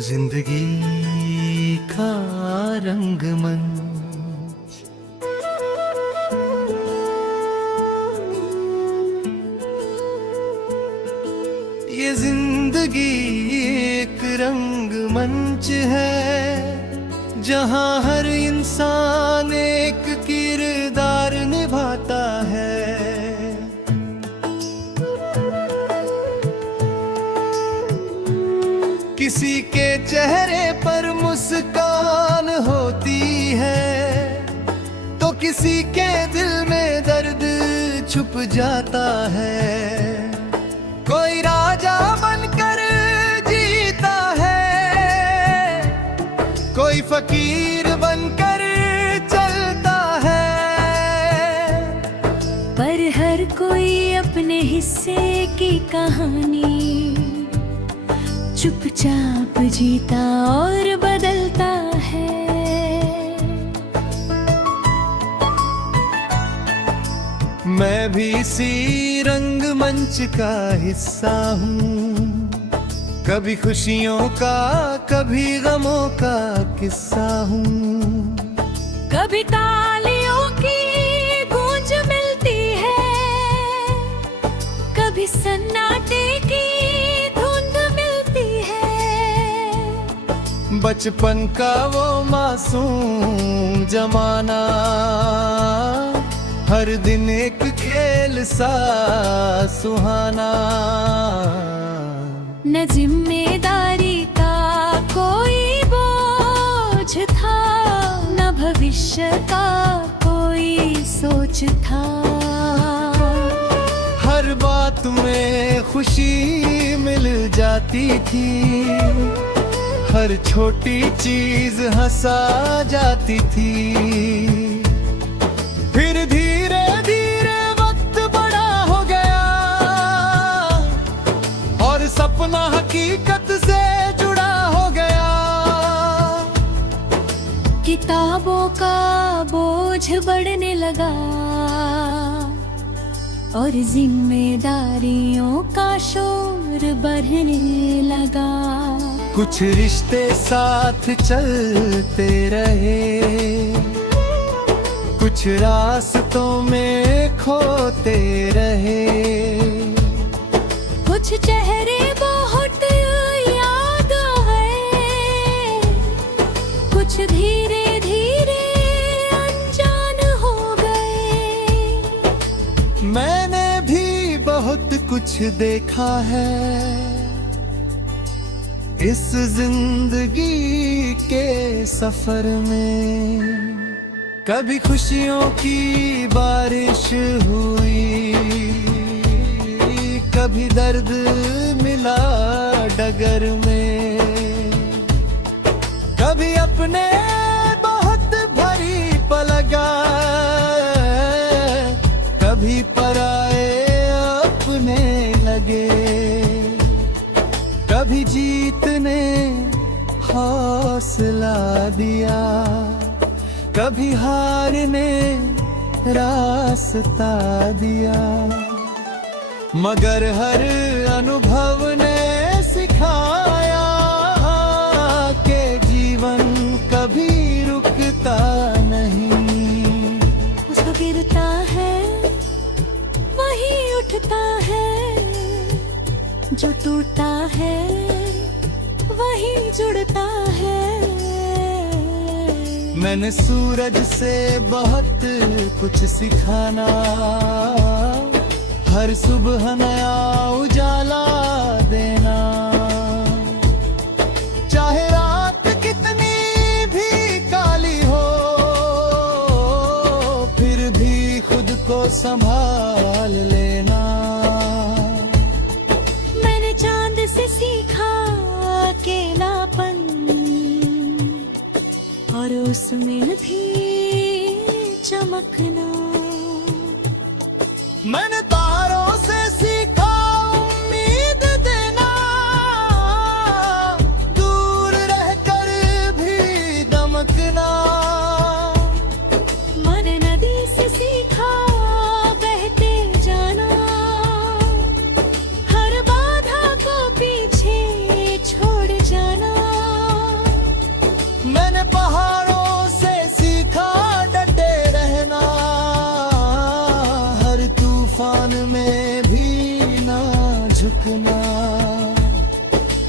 जिंदगी का रंगमंच, ये जिंदगी एक रंगमंच है, जहां हर इंसान एक किरदार निभाता है। किसी के चेहरे पर मुस्कान होती है, तो किसी के दिल में दर्द छुप जाता है। कोई राजा बनकर जीता है, कोई फकीर बनकर चलता है, पर हर कोई अपने हिस्से की कहानी चुपचाप जीता और बदलता है। मैं भी इसी रंगमंच का हिस्सा हूँ, कभी खुशियों का कभी गमों का किस्सा हूँ। कभी तालियों की गूंज मिलती है, कभी सन्नाटे की धुंध मिलती है। बचपन का वो मासूम जमाना, हर दिन एक खेल सा सुहाना। न जिम्मेदारी का कोई बोझ था, न भविष्य का कोई सोच था। हर बात में खुशी मिल जाती थी, हर छोटी चीज हंसा जाती थी। फिर धीरे धीरे वक्त बड़ा हो गया, और सपना हकीकत से जुड़ा हो गया। किताबों का बोझ बढ़ने लगा, और जिम्मेदारियों का शोर बढ़ने लगा। कुछ रिश्ते साथ चलते रहे, कुछ रास्तों में खोते रहे। कुछ चेहरे बहुत याद आए, कुछ धीरे धीरे अनजान हो गए। मैंने भी बहुत कुछ देखा है इस जिंदगी के सफर में। कभी खुशियों की बारिश हुई, कभी दर्द मिला डगर में। कभी अपने बहुत भरी पलगा, कभी पराए अपने लगे। कभी जीत ने हौसला दिया, कभी हार ने रास्ता दिया। मगर हर अनुभव ने सिखाया कि जीवन कभी रुकता नहीं। जो गिरता है वही उठता है, जो टूटा है वही जुड़ता है। मैंने सूरज से बहुत कुछ सिखाना, हर सुबह नया उजाला देना। चाहे रात कितनी भी काली हो, फिर भी खुद को संभाल लेना। मैंने चांद से सीखा अकेलापन, और उसमें भी चमकना। मैंने तारों से सीखा तूफान में भी ना झुकना।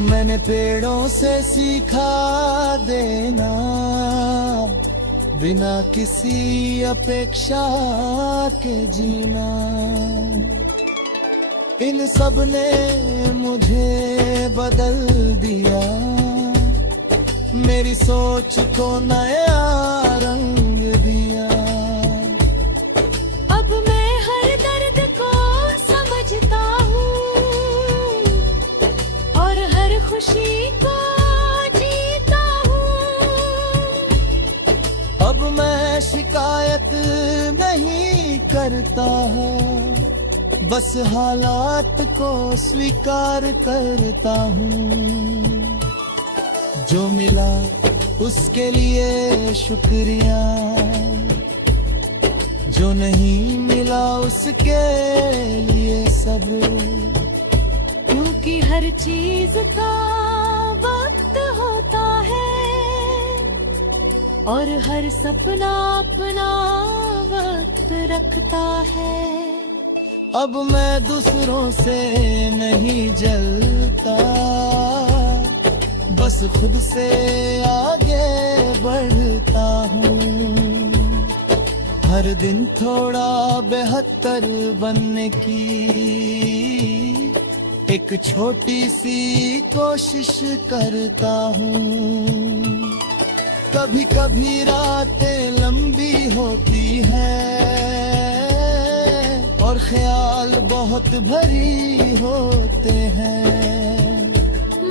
मैंने पेड़ों से सीखा देना, बिना किसी अपेक्षा के जीना। इन सब ने मुझे बदल दिया, मेरी सोच को नया रंग दिया। अब मैं हर दर्द को समझता हूँ और हर खुशी को जीता हूँ। अब मैं शिकायत नहीं करता है, बस हालात को स्वीकार करता हूँ। जो मिला उसके लिए शुक्रिया, जो नहीं मिला उसके लिए सब्र। क्योंकि हर चीज का वक्त होता है और हर सपना अपना वक्त रखता है। अब मैं दूसरों से नहीं जलता, बस खुद से आगे बढ़ता हूँ। हर दिन थोड़ा बेहतर बनने की एक छोटी सी कोशिश करता हूँ। कभी कभी रातें लंबी होती हैं और ख्याल बहुत भरी होते हैं,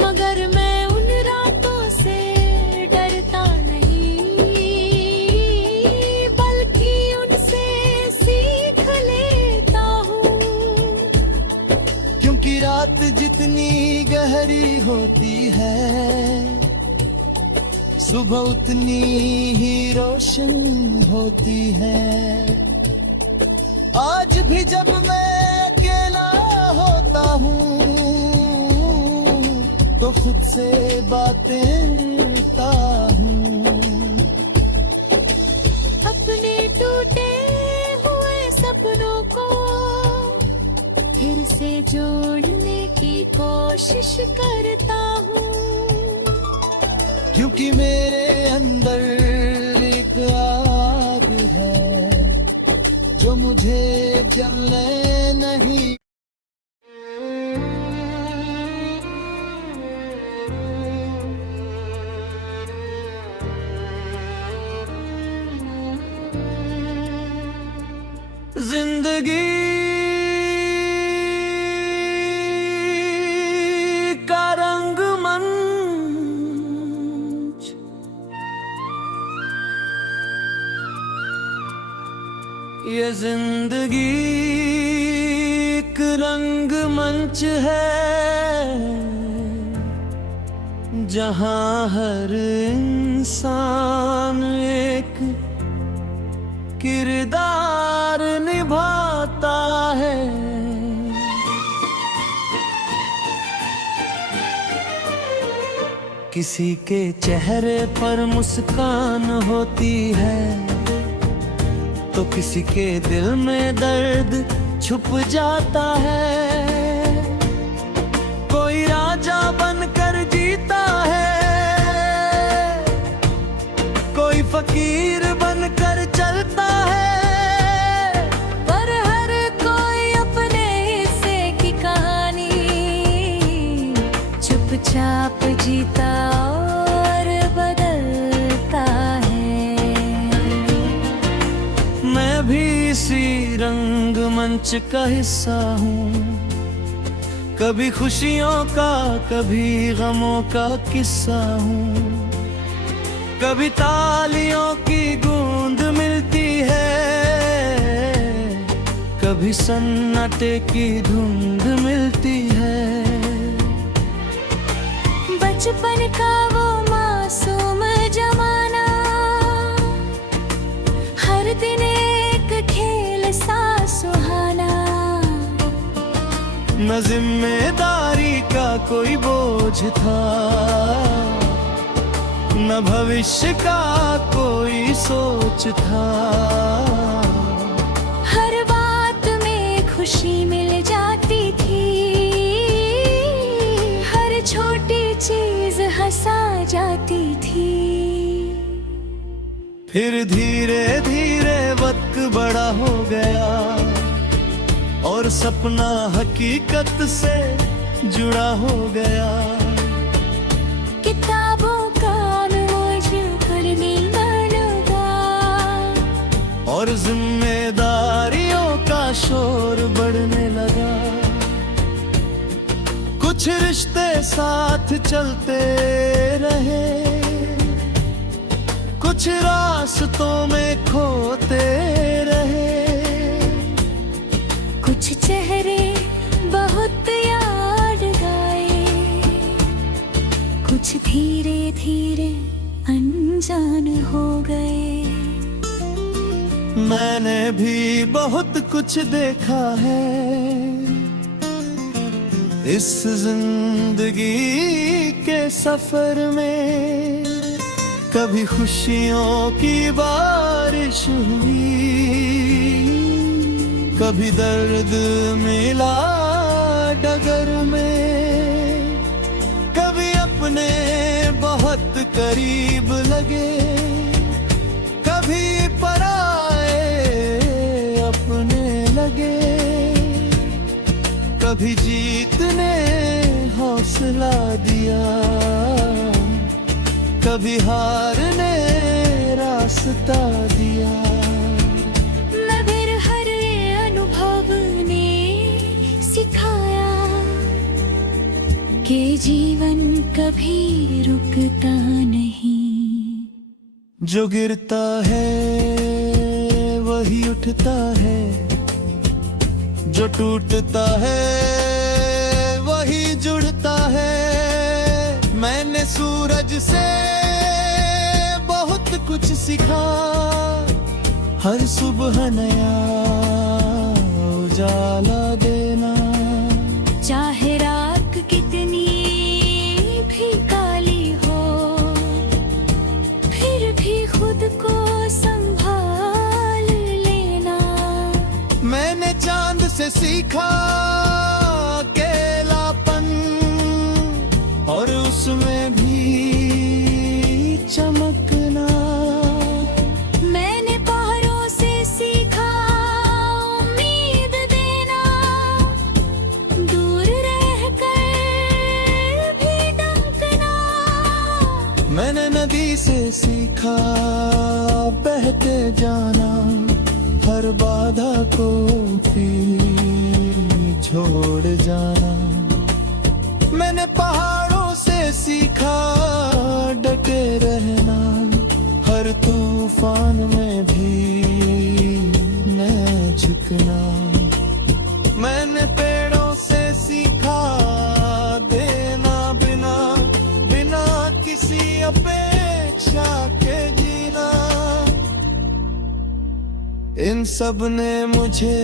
मगर मैं उन रातों से डरता नहीं, बल्कि उनसे सीख लेता हूँ। क्योंकि रात जितनी गहरी होती है, सुबह उतनी ही रोशन होती है। आज भी जब मैं अकेला होता हूँ तो खुद से बातें करता हूँ। अपने टूटे हुए सपनों को फिर से जोड़ने की कोशिश करता हूँ। क्योंकि मेरे अंदर एक आग है जो मुझे जलने नहीं। जिंदगी का रंगमंच, ये जिंदगी एक रंगमंच है, जहाँ हर इंसान एक किरदार निभाता है। किसी के चेहरे पर मुस्कान होती है तो किसी के दिल में दर्द छुप जाता है। कोई राजा बनकर जीता है, कोई फकीर बनकर चलता है, पर हर कोई अपने हिस्से की कहानी चुपचाप जीता और बदलता है। मैं भी इसी रंगमंच का हिस्सा हूँ, कभी खुशियों का कभी गमों का किस्सा हूँ। कभी तालियों की गूंज मिलती है, कभी सन्नाटे की धुंध मिलती है। बचपन का वो मासूम जमाना, हर दिन एक खेल सा सुहाना। न जिम्मेदारी का कोई बोझ था, न भविष्य का कोई सोच था। हर बात में खुशी मिल जाती थी, हर छोटी चीज हंसा जाती थी। फिर धीरे धीरे वक्त बड़ा हो गया और सपना हकीकत से जुड़ा हो गया। किताबों का बोझ करने लगा और जिम्मेदारियों का शोर बढ़ने लगा। कुछ रिश्ते साथ चलते रहे, कुछ रास्तों में खोते रहे। कुछ चेहरे बहुत याद आए, कुछ धीरे धीरे अनजान हो गए। मैंने भी बहुत कुछ देखा है इस जिंदगी के सफर में। कभी खुशियों की बारिश हुई, कभी दर्द मिला डगर में। कभी अपने बहुत करीब लगे, कभी पराए अपने लगे। कभी जीत ने हौसला दिया, कभी हार ने रास्ता दिया। मगर हर अनुभव ने सिखाया कि जीवन कभी रुकता नहीं। जो गिरता है वही उठता है, जो टूटता है वही जुड़ता है। मैंने सूरज से बहुत कुछ सीखा, हर सुबह नया उजाला देना। चाहे रात कितनी भी काली हो, फिर भी खुद को संभाल लेना। मैंने चांद से सीखा अकेलापन, और उसमें भी चमकना। मैंने पहाड़ों से सीखा उम्मीद देना, दूर रहकर भी दमकना। मैंने नदी से सीखा बहते जाना, हर बाधा को फिर छोड़ जाना। मैंने पहाड़ों से सीखा डटे रहना, हर तूफान में भी न झुकना। मैंने पेड़ों से सीखा देना बिना बिना किसी अपेक्षा के जीना। इन सब ने मुझे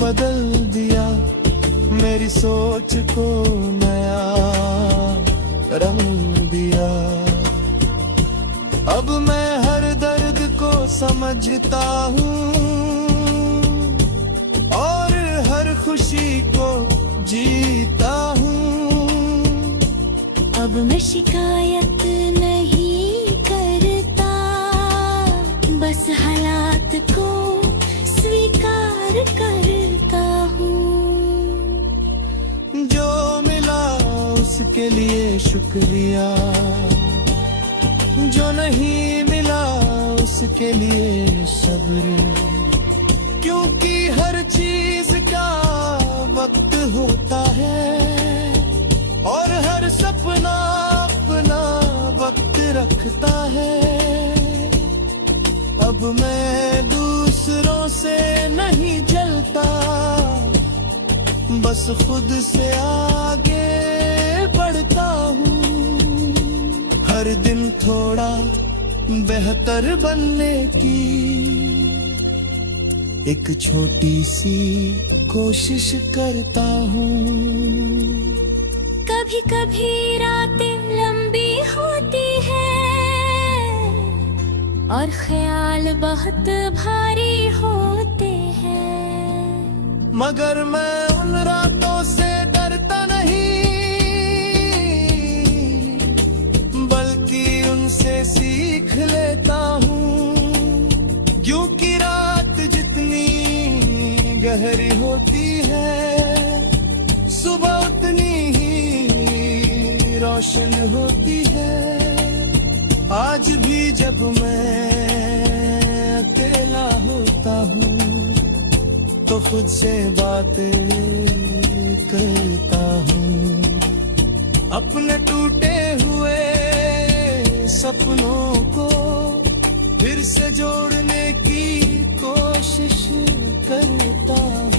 बदल दिया, मेरी सोच को नया रंग दिया। अब मैं हर दर्द को समझता हूँ और हर खुशी को जीता हूँ। अब मैं शिकायत नहीं करता, बस हालात को स्वीकार करता हूँ। जो मिला उसके लिए शुक्रिया, जो नहीं मिला उसके लिए सब्र। क्योंकि हर चीज का वक्त होता है और हर सपना अपना वक्त रखता है। अब मैं दूसरों से नहीं जलता, बस खुद से आगे बढ़ता हूँ। हर दिन थोड़ा बेहतर बनने की एक छोटी सी कोशिश करता हूँ। कभी कभी रातें लंबी होती है और ख्याल बहुत भारी होते हैं। मगर मैं उन रातों से डरता नहीं, बल्कि उनसे सीख लेता हूँ। क्योंकि रात जितनी गहरी होती है, सुबह उतनी ही रोशन होती है। आज भी जब मैं अकेला होता हूँ, तो खुद से बातें करता हूँ। अपने टूटे हुए सपनों को फिर से जोड़ने की कोशिश करता हूँ।